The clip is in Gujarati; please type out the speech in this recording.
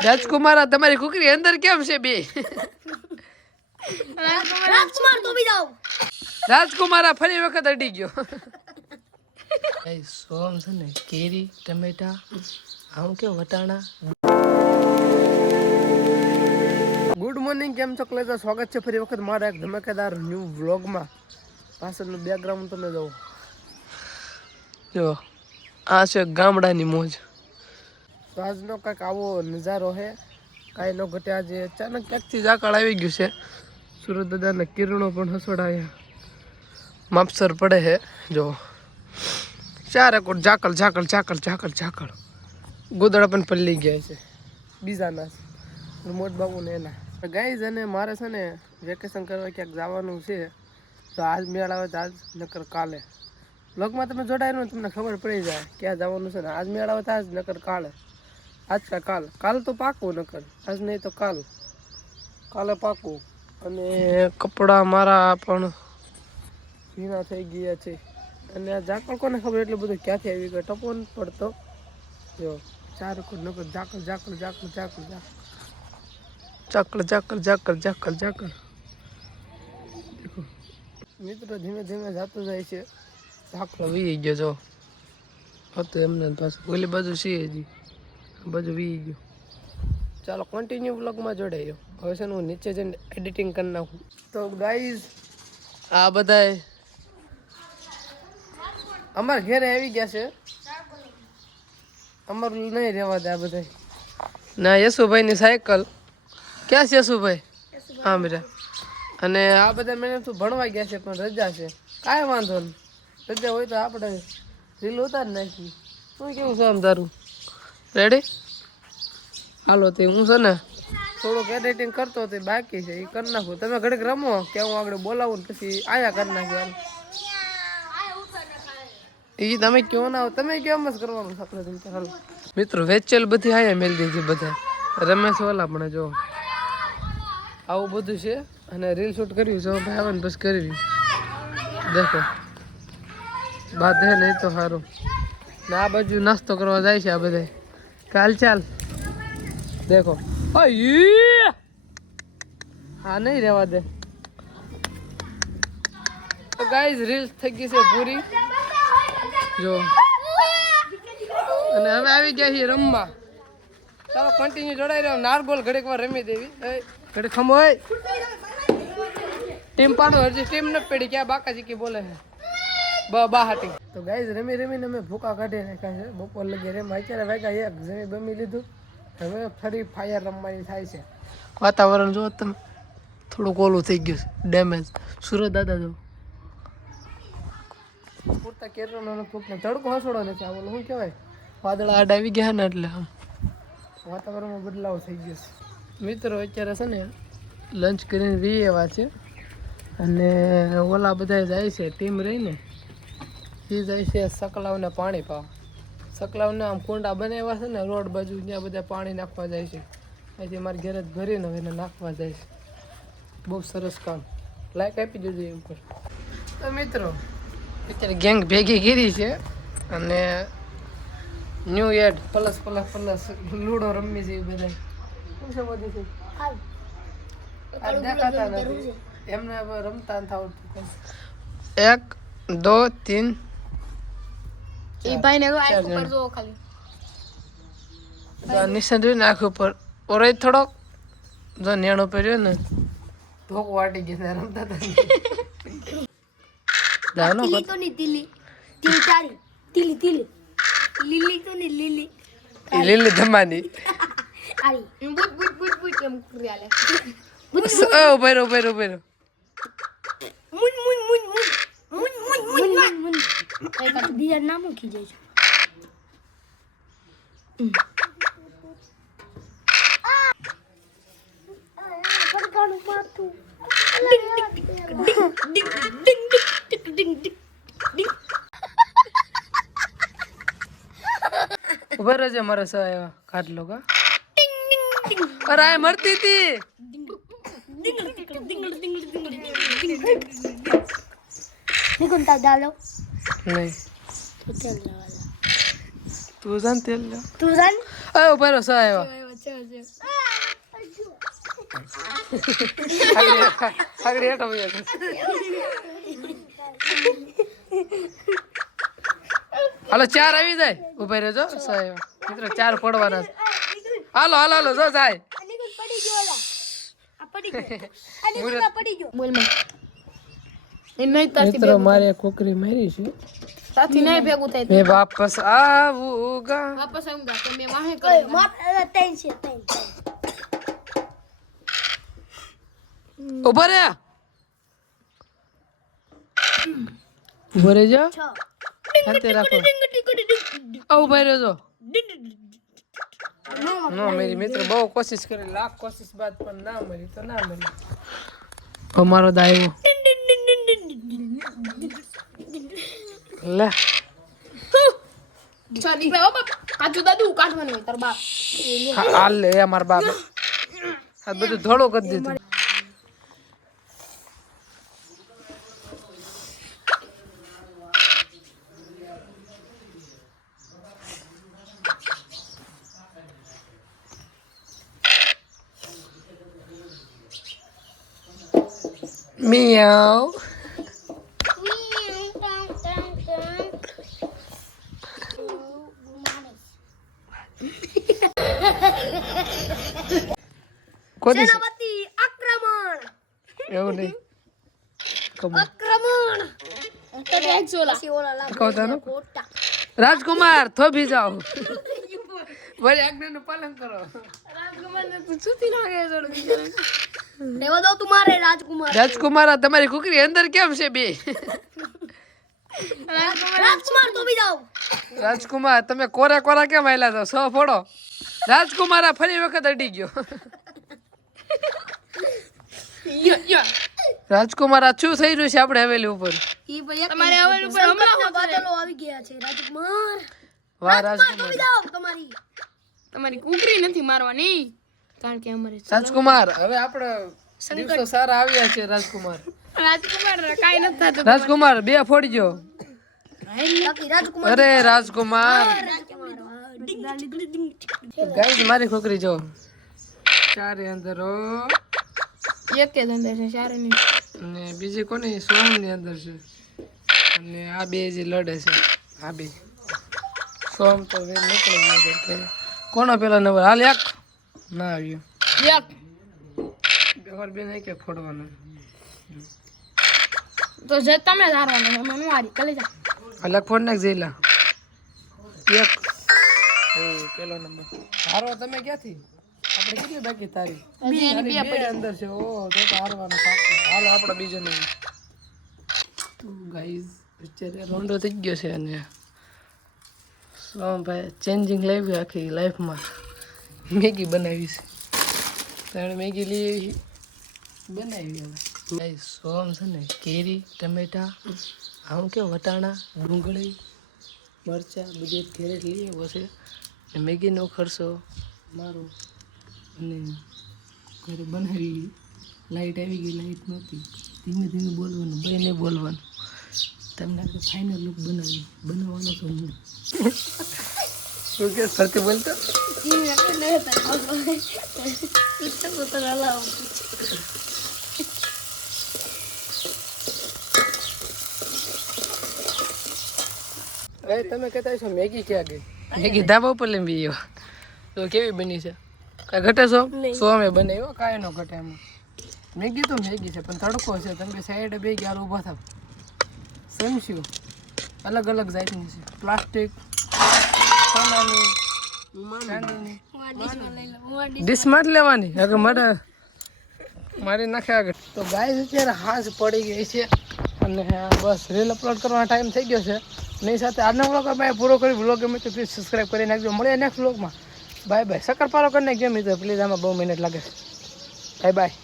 રાજકુમાર તમારી કુકરી અંદર કેમ છે બે રાજકુમાર તો બી જાવ રાજકુમાર ફરી વખત અડી ગયો સોમ છે ને કેરી ટમેટા આવું કે વટાણા ગુડ મોર્નિંગ કેમ છો કલેજા સ્વાગત છે ફરી વખત મારા એક ધમાકેદાર ન્યૂ વ્લોગમાં પાછળનું બેકગ્રાઉન્ડ તમે જુઓ જો આ છે ગામડાની મોજ તો આજનો કંઈક આવો નજારો છે કાંઈ ન ઘટે આજે અચાનક ક્યાંકથી ઝાકળ આવી ગયું છે સુરત દાદાના કિરણો પણ હસોડાયા માપસર પડે છે જો ચારે કોટ ઝાકળ ઝાકળ ઝાકળ ઝાકળ ઝાકળ ગોદડા પણ પલ્લી ગયા છે બીજાના મોટ બાબુ ને એના ગાઈઝ અને મારે છે ને વેકેશન કરવા ક્યાંક જવાનું છે તો આજ મેળ આવે તો આજ નકર કાલે બ્લોગમાં તમે જોડાયેલું તમને ખબર પડી જાય ક્યાં જવાનું છે ને આજ મેળ આવે તો આજ નકર કાલે આજ કા કાલ તો પાકું નકર આજ નહીં તો કાલે પાકું અને કપડાં મારા પણ ભીના થઈ ગયા છે અને આ ઝાકળ કોને ખબર એટલું બધું ક્યાંથી આવી ગયો ટપો ન પડતો જો ચાર નકર ઝાકળ ઝાકળ ઝાકળ ઝાકળ ઝાકળ ઝાકળ ઝાકળ ઝાકળ ઝાકળ દેખો મિત્રો ધીમે ધીમે જાતો જાય છે ઝાકળ વી ગયો જો હતો એમને પાછું ઓલી બાજુ છે હજી બાજુ વી ગયો ચાલો કન્ટિન્યુ વ્લોગમાં જોડાઈ હવે છે ને હું નીચે જઈને એડિટિંગ કરી નાખું તો ગાઈઝ આ બધાય અમારા ઘરે આવી ગયા છે અમારું નહીં રહેવા દે આ બધા ના યશુભાઈની સાયકલ ક્યાં છે યશુભાઈ હા મીરા અને આ બધા મેં તું ભણવા ગયા છે પણ રજા છે કાંઈ વાંધો નહીં રજા હોય તો આપણે રીલ ઉતાર નાખી શું કેવું છે આમ તારું રેડી હાલો તે હું છે ને થોડુંક એડિટિંગ કરતો હતો બાકી છે એ કરી નાખું તમે ઘડીક રમો કે હું આગળ બોલાવું ને પછી આયા કરી નાખ્યું એ તમે કયો ના તમે કેમ જ કરવાનું આપણે હાલો મિત્રો વેચેલ બધી આયા મેળ દીધી બધા રમેશ વાલા પણ જો આવું બધું છે અને રીલ શૂટ કર્યું છે ભાઈ આવે ને બસ કરવી દેખો બાદ હે નહીં તો સારું ને આ બાજુ નાસ્તો કરવા જાય છે આ બધા કાલ ચાલ દેખો હા નહીં રહેવા દે તો ગાઈઝ રીલ્સ થઈ ગઈ છે પૂરી જો અને હવે આવી ગયા છીએ રમવા ચાલો કન્ટિન્યુ જોડાઈ રહ્યો નારગોલ ઘડીક વાર રમી દેવી ઘડીક ખમો હોય ટીમ પાડો હજી ટીમ નથી પડી ક્યાં બાકાજી કે બોલે છે બા હાટી તો ગાઈઝ રમી રમીને અમે ભૂકા કાઢી નાખ્યા છે બપોર લગી રેમ અત્યારે વાગ્યા એક જમી બમી લીધું હવે ફરી ફાયર રમવાની થાય છે વાતાવરણ જો તમે થોડુંક ઓલું થઈ ગયું ડેમેજ સુરત દાદા જો પૂરતા કેરનો ફૂકને તડકો હસોડો નથી આ શું કહેવાય વાદળા આડ આવી ગયા ને એટલે આમ વાતાવરણમાં બદલાવ થઈ ગયો છે મિત્રો અત્યારે છે ને લંચ કરીને વી એવા છે અને ઓલા બધા જાય છે ટીમ રહીને એ જાય છે સકલાવને પાણી પાવા સકલાવને આમ કુંડા બનાવ્યા છે ને રોડ બાજુ ત્યાં બધા પાણી નાખવા જાય છે અહીંથી મારી ઘરે જ ભરીને એને નાખવા જાય છે બહુ સરસ કામ લાઈક આપી દેજો એમ પર તો મિત્રો અત્યારે ગેંગ ભેગી ગીરી છે અને ન્યૂ એડ પ્લસ લૂડો રમી છે એ બધા શું છે બધું છે દેખાતા નથી એમને હવે રમતા નથી આવડતું 1 2 3 એ ભાઈ ને આંખ ઉપર જો ખાલી નિશાન જોઈ ને આંખ ઉપર ઓરે થોડોક જો નેણો પહેર્યો ને ઢોક વાટી ગઈ રમતા હતા દાનો તીલી તો ની તીલી તીલી તારી તીલી તીલી લીલી તો ની લીલી લીલી ધમાની આરી બુટ એમ કરિયાલે ઓ બેરો મુન એક દિયા નામ કી જાય છે પડકાનું મારતું ઉભા રહેજે મારે સાહેબ કાઢ લો કા અરે આ મરતી હતી નિકુંતા ડાલો નહીં તો તેલ લાવાલા તું જાન તેલ લે તું જાન એ ઉભા રહો સાહેબ આગળ હેઠો વયો જા. હાલો 4 આવી જાય ઉભા રહેજો સાહેબ મિત્રો 4 પડવાના છે. હાલો હાલો હાલો જો જાય મિત્રો મારે કોકરી મારી છે સાથી નહીં ભેગું થાય મેં વાપસ આવુંગા વાપસ આવુંગા તો મેં વાહે કરી ઉભા રે ઉભા રે જા હાથે રાખો ઉભા રહેજો નો મેરી મિત્ર બહુ કોશિશ કરી લાખ કોશિશ બાદ પણ ના મળી તો ના મળી અમારો દાયો લે ચાલી ભાઈ બાપ કાચુ દાદુ કાઢવાનું હોય તાર બાપ હાલ લે અમાર બાપ આ બધું ધોળો કરી દીધું Meow. કોની સેનાપતિ આક્રમણ એવું નહીં કબૂલ આક્રમણ તો બેગ જોલા કહો રાજકુમાર થોભી જાઓ વળી આજ્ઞાનું પાલન કરો રાજકુમાર ને તું છૂટી લાગે જોડ દેવા દો તમારે રાજકુમાર રાજકુમાર તમારી કુકરી અંદર કેમ છે બે રાજકુમાર તો બી જાઓ રાજકુમાર તમે કોરા કોરા કેમ આયલા છો સો ફોડો રાજકુમાર આ ફરી વખત અડી ગયો રાજકુમાર આ શું થઈ રહ્યું છે આપણે હવેલી ઉપર ઈ ભાઈ તમારે હવેલી ઉપર હમણાં બાદલો આવી ગયા છે રાજકુમાર વાહ રાજકુમાર જાઓ તમારી કુકરી નથી મારવાની કારણ કે અમારે રાજકુમાર હવે આપણે દિવસો સારા આવ્યા છે રાજકુમાર કાઈ નથી થતું રાજકુમાર બે ફોડજો રાજકુમાર અરે રાજકુમાર ગાઈસ મારી છોકરી જો ચારે અંદર એક કે અંદર છે ચારે ની અને બીજી કોની સોહમ ની અંદર છે અને આ બે જે લડે છે આ બે સોહમ તો વે નીકળી ગયો છે કોનો પેલો નંબર હાલ એક ના આવ્યો એક બેવર બે નહીં કે ફોડવાનો તો જે તમે ધારવાનો છે મનુ વારી કલે જા અલગ ફોડ નાખ જઈલા એક ઓ પેલો નંબર હારો તમે ક્યાંથી આપણે કેટલી બાકી તારી તારી બે અંદર છે ઓ તો હારવાનો પાક્કો હાલો આપણો બીજો નંબર તો ગાઈસ અત્યારે રોંડો થઈ ગયો છે અને ભાઈ ચેન્જિંગ લાવી આખી લાઈફમાં મેગી બનાવી છે ત્રણ મેગી લઈ બનાવી હવે ગાઈસ સોમ છે ને કેરી ટમેટા આમ કે વટાણા ડુંગળી મરચાં બધું કેરેટ લઈ આવ્યો છે ને મેગીનો ખર્ચો મારો અને ઘરે બનાવી લાઈટ આવી ગઈ લાઈટ નહોતી ધીમે ધીમે બોલવાનું ભાઈ નહીં બોલવાનું તમને ફાઇનલ લુક બનાવવાનો તો હું શું કે ફરતી બોલતો અરે તમે કહેતા છો મેગી ક્યાં ગઈ મેગી ધાબા ઉપર લઈને બી આવ્યો તો કેવી બની છે કાંઈ ઘટે છો અમે બનાવ્યો કાંઈ ન ઘટે એમાં મેગી તો મેગી છે પણ તડકો છે તમે સાઈડ બે ગયા ઊભા થાવ સમજ્યું અલગ અલગ જાતની છે પ્લાસ્ટિક સોનાની ચાંદીની ડિસ્માર્ટ લેવાની આગળ મારી નાખે આગળ તો ગાય અત્યારે હાથ પડી ગઈ છે અને બસ રીલ અપલોડ કરવાનો ટાઈમ થઈ ગયો છે નહીં સાથે આજનો વ્લોગ અમે પૂરો કરી વ્લોગ ગમે તો પ્લીઝ સબસ્ક્રાઈબ કરી નાખજો મળીએ નેક્સ્ટ વ્લોગમાં બાય બાય શક્કરપારો કરી નાખજો મિત્રો પ્લીઝ આમાં 2 મિનિટ લાગે છે બાય બાય